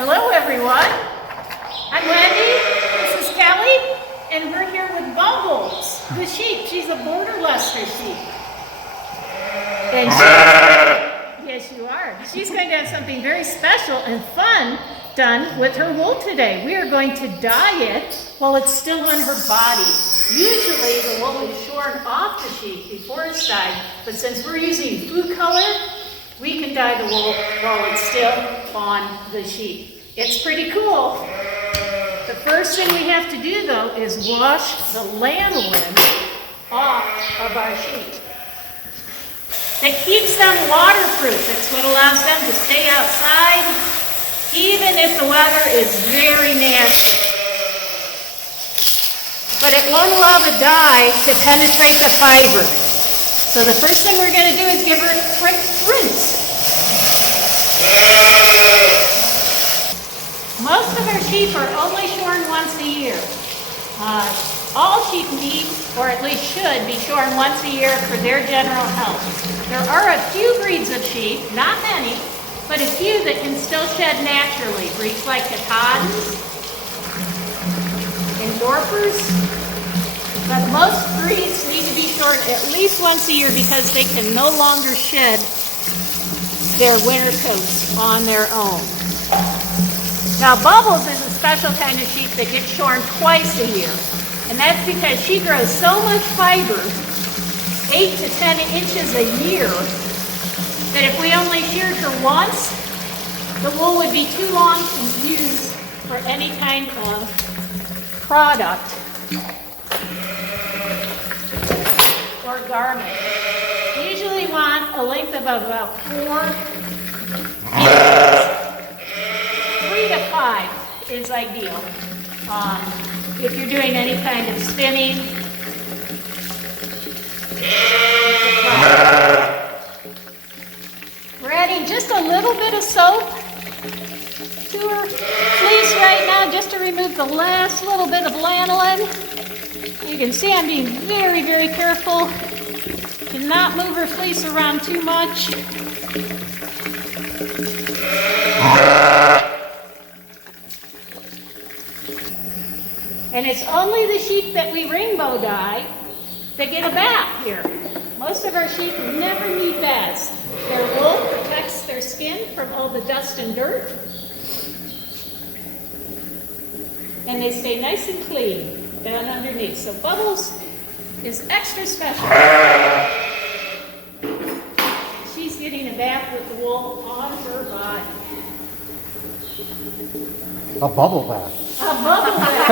Hello everyone, I'm Wendy, this is Kelly, and we're here with Bubbles, the sheep. She's a border Leicester sheep. And yes you are. She's going to have something very special and fun done with her wool today. We are going to dye it while it's still on her body. Usually the wool is shorn off the sheep before it's dyed, but since we're using food color, we can dye the wool while it's still on the sheep. It's pretty cool. The first thing we have to do though is wash the lanolin off of our sheep. That keeps them waterproof. It's what allows them to stay outside even if the weather is very nasty. But it won't allow the dye to penetrate the fiber. So the first thing we're going to do is give her a quick rinse. Most of our sheep are only shorn once a year. All sheep need, or at least should, be shorn once a year for their general health. There are a few breeds of sheep, not many, but a few that can still shed naturally. Breeds like Katahdins and Dorpers. But most breeds need to be shorn at least once a year because they can no longer shed their winter coats on their own. Now Bubbles is a special kind of sheep that gets shorn twice a year. And that's because she grows so much fiber, 8 to 10 inches a year, that if we only sheared her once, the wool would be too long to use for any kind of product or garment. We usually want a length of about 4 inches. 3 to 5 is ideal. If you're doing any kind of spinning. We're adding just a little bit of soap to her fleece right now just to remove the last little bit of lanolin. You can see I'm being very, very careful to not move her fleece around too much. And it's only the sheep that we rainbow dye that get a bath here. Most of our sheep never need baths. Their wool protects their skin from all the dust and dirt. And they stay nice and clean down underneath. So Bubbles is extra special. She's getting a bath with the wool on her body. A bubble bath. A bubble bath.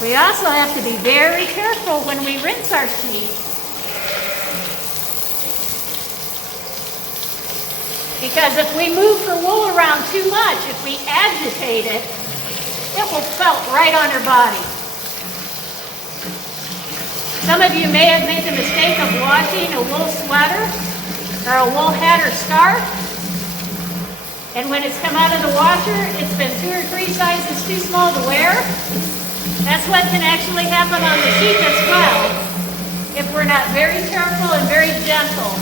We also have to be very careful when we rinse our sheep. Because if we move her wool around too much, if we agitate it, it will felt right on her body. Some of you may have made the mistake of washing a wool sweater or a wool hat or scarf, and when it's come out of the washer, it's been 2 or 3 sizes too small to wear. That's what can actually happen on the sheep as well, if we're not very careful and very gentle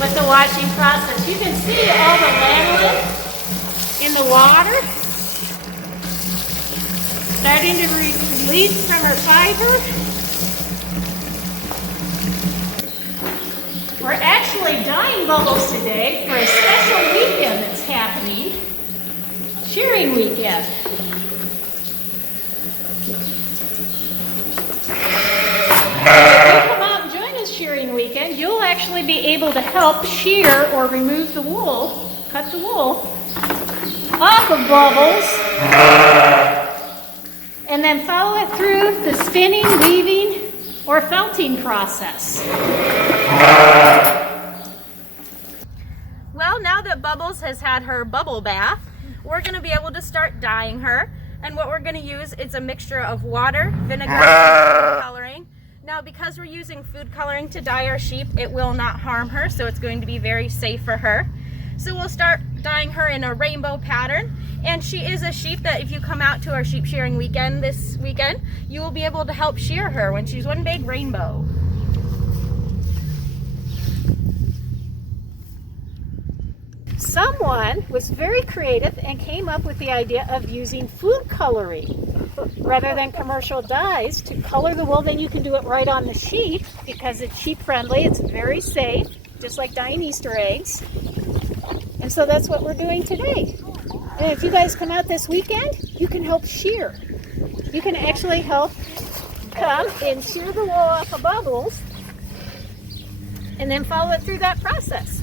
with the washing process. You can see all the lanolin in the water starting to release from her fiber. We're actually dyeing Bubbles today for a special weekend that's happening, Shearing Weekend. If you come out and join us Shearing Weekend, you'll actually be able to help shear or remove the wool, cut the wool off of Bubbles, and then follow it through the spinning, weaving, or felting process. Well, now that Bubbles has had her bubble bath, we're going to be able to start dyeing her. And what we're going to use is a mixture of water, vinegar, and food coloring. Now, because we're using food coloring to dye our sheep, it will not harm her, so it's going to be very safe for her. So we'll start dyeing her in a rainbow pattern. And she is a sheep that if you come out to our sheep shearing weekend this weekend, you will be able to help shear her when she's one big rainbow. Someone was very creative and came up with the idea of using food coloring rather than commercial dyes to color the wool. Then you can do it right on the sheep because it's sheep friendly, it's very safe, just like dyeing Easter eggs. And so that's what we're doing today. And if you guys come out this weekend, you can help shear. You can actually help come and shear the wool off of bubbles and then follow it through that process.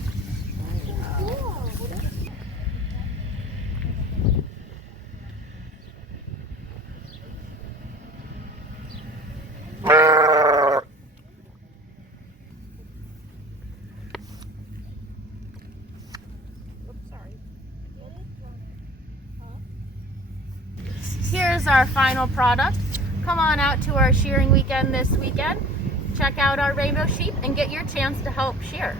Here's our final product. Come on out to our shearing weekend this weekend. Check out our rainbow sheep and get your chance to help shear.